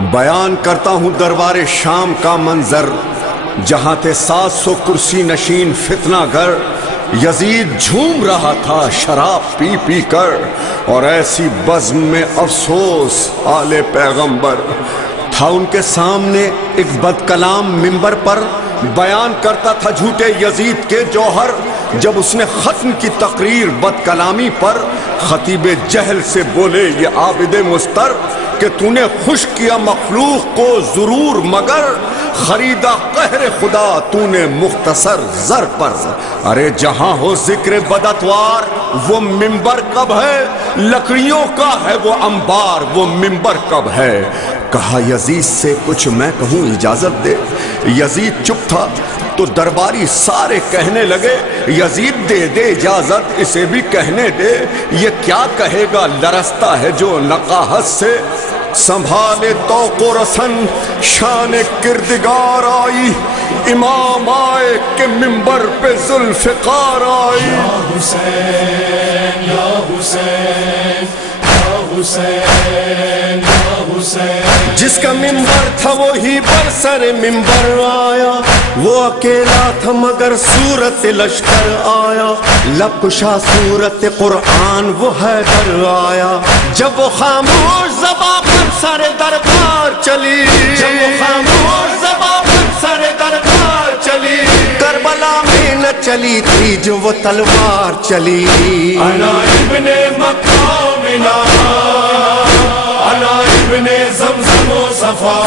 بیان کرتا ہوں دربار شام کا منظر، جہاں تھے 700 کرسی نشین فتنہ گر۔ یزید جھوم رہا تھا شراب پی پی کر، اور ایسی بزم میں افسوس آل پیغمبر۔ تھا ان کے سامنے ایک بد کلام ممبر پر، بیان کرتا تھا جھوٹے یزید کے جوہر۔ جب اس نے ختم کی تقریر بد کلامی پر، خطیب جہل سے بولے یہ عابد مستر کہ تو نے خوش کیا مخلوق کو ضرور، مگر خریدا قہر خدا تو نے مختصر زر پر۔ ارے جہاں ہو ذکر بداتوار وہ ممبر کب ہے، لکڑیوں کا ہے وہ انبار وہ ممبر کب ہے۔ کہا یزید سے کچھ میں کہوں اجازت دے، یزید چپ تھا تو درباری سارے کہنے لگے یزید دے دے اجازت، اسے بھی کہنے دے۔ یہ کیا کہے گا لرزتا ہے جو نقاہت سے، سنبھالے توق و رسن شان کردگار آئی، امام آئے کہ ممبر پہ ذوالفقار آئی۔ یا حسین یا حسین یا حسین یا حسین، جس کا ممبر تھا وہی بر سر ممبر آیا، وہ اکیلا تھا مگر صورت لشکر آیا۔ لب کشا صورت قرآن وہ حیدر آیا، جب وہ خاموش زباں پر سر دربار چلی، جب وہ خاموش زباں پر سر دربار چلی، کربلا میں نہ چلی تھی جو وہ تلوار چلی۔ انا ابن مقامنا، انا ابن زمزم و صفا،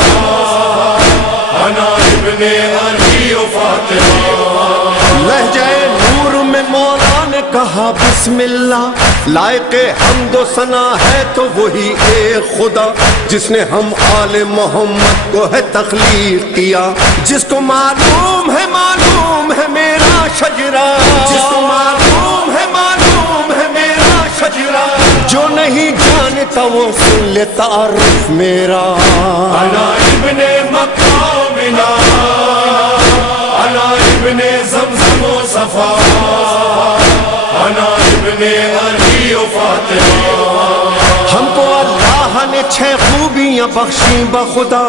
انا ابن علی و فاطمہ۔ لہجہ نور میں مولا نے کہا بسم اللہ، لائق حمد و ثنا ہے تو وہی ایک خدا، جس نے ہم آل محمد کو ہے تخلیق کیا، جس کو معلوم ہے میرا شجرہ، جس کو معلوم ہے میرا شجرہ، جو نہیں جانتا وہ سن لے تعارف میرا۔ انا ابن مقامنا، انا ابن زمزم و صفا، انا ابن علی و فاطمہ۔ ہم کو اللہ نے 6 خوبیاں بخشیں بخدا،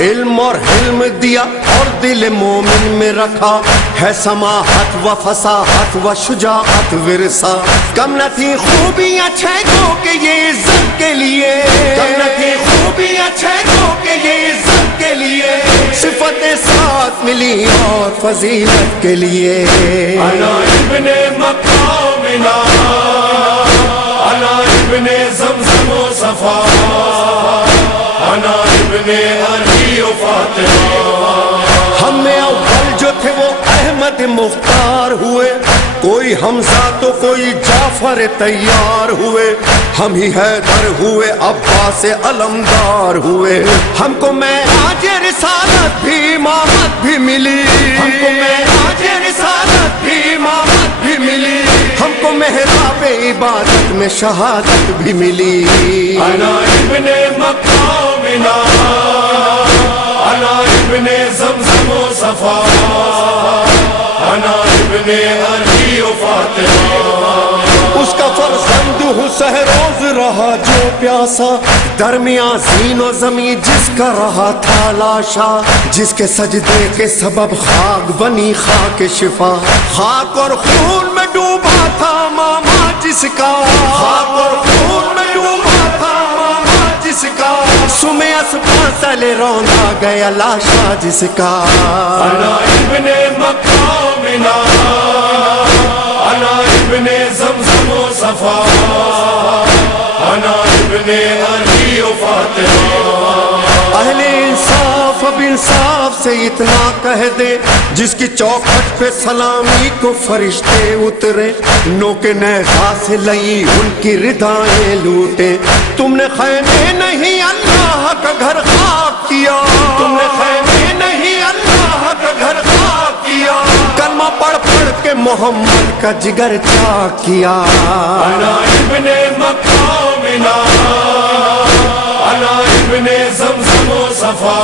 علم اور حلم دیا اور دل مومن میں رکھا، ہے سماحت و فصاحت و شجاعت ورثہ۔ کم نہ تھی خوبیاں 6 کو کہ یہ عزت کے لیے، کم نہ تھی خوبیاں 6 کو کہ یہ عزت کے لیے، صفتیں ساتھ ملی اور فضیلت کے لیے۔ انا ابن مقامنا، انا ابن زمزم و صفا، انا ابن علی و فاطمہ۔ ہم میں اول جو تھے وہ احمد مختار ہوئے، کوئی حمزہ تو کوئی جعفر تیار ہوئے، ہم ہی حیدر ہوئے عباس علمدار ہوئے۔ ہم کو معراج رسالت بھی امامت بھی ملی، ہم کو معراج رسالت بھی امامت بھی ملی، ہم کو محراب عبادت میں شہادت بھی ملی۔ انا ابن مقامنا، انا ابن زمزم و صفا، انا ابن علی و فاطمہ۔ اس کا فرزند حسین روز رہا جو پیاسا، درمیان زین و زمین جس کا رہا تھا لاشا، جس کے سجدے کے سبب خاک بنی خاک شفا، خاک اور خون میں ڈوبا تھا ماما جس کا، خاک اور خون میں ڈوبا تھا ماما جس کا، سمے اسپاں تلے روندا گیا لاشا جس کا۔ انا ابن مقامنا، انا ابن زمزم و صفا، انا ابن علی و فاطمہ۔ اہل انصاف اب انصاف سے اتنا کہہ دے، جس کی چوکھٹ پہ سلامی کو فرشتے اترے، نو کے نیزہ سے لئی ان کی ردائیں لوٹے۔ تم نے خیمے نہیں اللہ کا گھر خاک کیا، تم نے خیمے نہیں اللہ کا گھر خاک کیا، کلمہ پڑھ پڑھ کے محمد کا جگر چاک کیا۔ انا ابن مقامنا، انا ابن زمزم و صفا،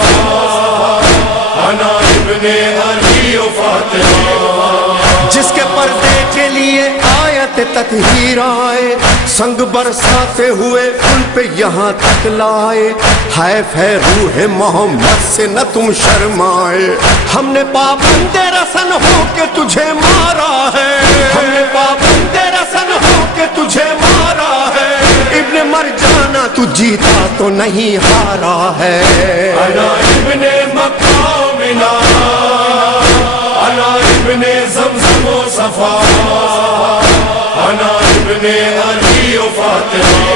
انا ابن علی و فاطمہ۔ جس کے پردے کے لیے آیت وقت ہیرائے سنگ برساتے ہوئے ان پہ یہاں تک لائے حیف ہے روح محمد سے نہ تم شرمائے ہم نے پابند رسن ہو کے تجھے مارا ہے ہم نے پابند رسن ہو کے تجھے مارا ہے ابن مرجانا تو جیتا تو نہیں ہارا ہے انا ابن مقامنا انا ابن زمزم و صفا انا ابن علی و فاطمہ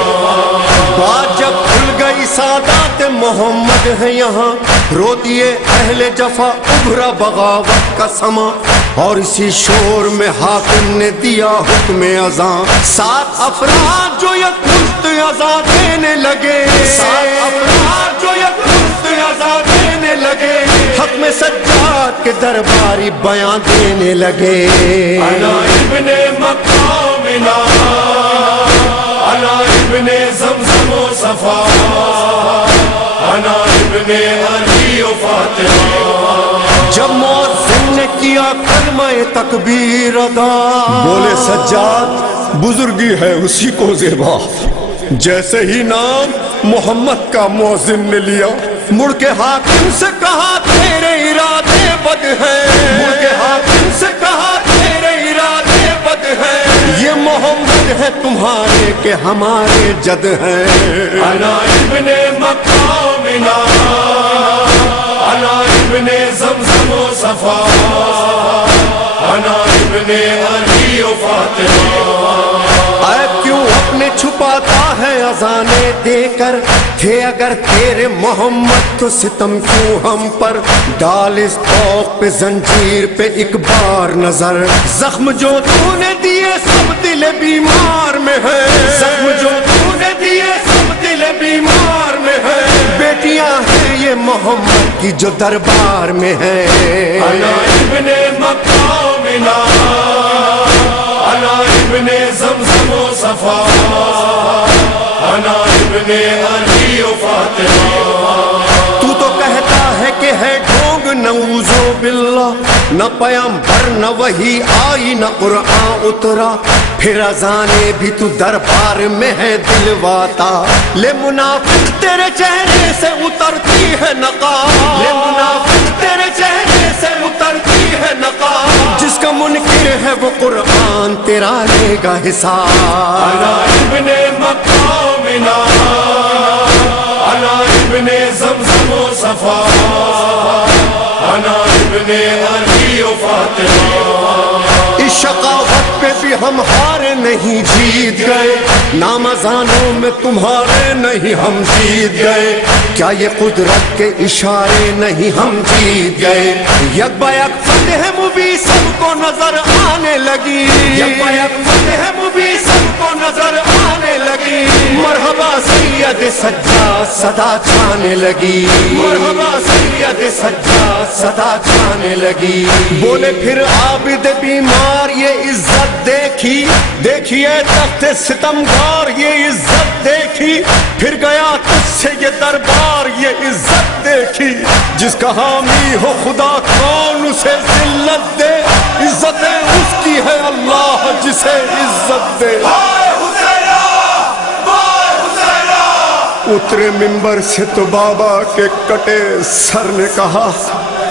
بات جب کھل گئی سادات محمد ہے یہاں رو دیے اہل جفا ابھرا بغاوت کا سما اور اسی شور میں حاکم نے دیا حکم اذاں 7 افراد جو یک مست اذاں دینے لگے 7 افراد جو یک مست اذاں دینے لگے حق میں سجاد کے درباری بیان دینے لگے انا ابن مقامنا انا ابن زمزم و صفا انا ابن علی و فاطمہ جب مؤذن نے کیا کلمہ تکبیر ادا بولے سجاد بزرگی ہے اسی کو زیبا جیسے ہی نام محمد کا مؤذن نے لیا مڑ کے حاکم سے کہا تیرے ارادے بد ہیں مڑ کے حاکم سے کہا تیرے ارادے بد ہیں یہ محمد ہے تمہارے کہ ہمارے جد ہیں انا ابن مقامنا انا ابن زمزم و صفا انا ابن علی و فاطمہ اے کیوں اپنے چھپاتا ہے اذانے دے کر تھے اگر تیرے محمد تو ستم کیوں ہم پر ڈال اس طوق پہ زنجیر پہ ایک بار نظر زخم جو تو نے دیے سب دل بیمار میں ہے زخم جو تو نے دیے سب دل بیمار میں ہے بیٹیاں ہیں یہ محمد کی جو دربار میں ہے انا ابن مقامنا انا ابن زمزم و صفا انا ابن علی و فاطمہ تو تو کہتا ہے کہ ہے ڈھونگ نعوذ باللہ نہ پیغمبر نہ وحی آئی نہ قرآن اترا پھر اذانے بھی تو دربار میں ہے دلواتا لے منافق تیرے چہرے سے اترتی ہے نقاب لے منافق تیرے چہرے سے اترتی ہے نقاب جس کا منکر ہے وہ قرآن تیرا لے گا حساب انا ابن مقامنا انا ابن زمزم و صفا انا ابن علی و فاطمہ اس شقاوت پہ بھی ہم ہارے نہیں جیت گئے نام اذانوں میں تمہارے نہیں ہم جیت گئے کیا یہ قدرت کے اشارے نہیں ہم جیت گئے یک بیک فتح مبی سب کو نظر آنے لگی یک بیک فتح مبی سب کو نظر آنے لگی مرحبا سید سجاد صدا چھانے لگی مرحبا سید سجاد صدا چھانے لگی بولے پھر عابد بیمار یہ عزت دیکھی دیکھیے تخت ستمگار یہ عزت دیکھی پھر گیا تجھ سے یہ دربار یہ عزت دیکھی جس کا حامی ہو خدا کون اسے ذلت دے عزت اس کی ہے اللہ جسے عزت دے اترے منبر سے تو بابا کے کٹے سر نے کہا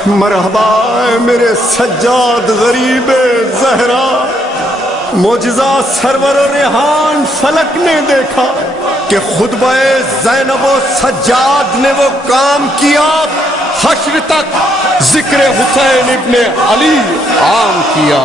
مرحبا اے میرے سجاد غریب زہرا معجزہ سرور و ریحان فلک نے دیکھا کہ خطبہ زینب و سجاد نے وہ کام کیا حشر تک ذکر حسین ابن علی عام کیا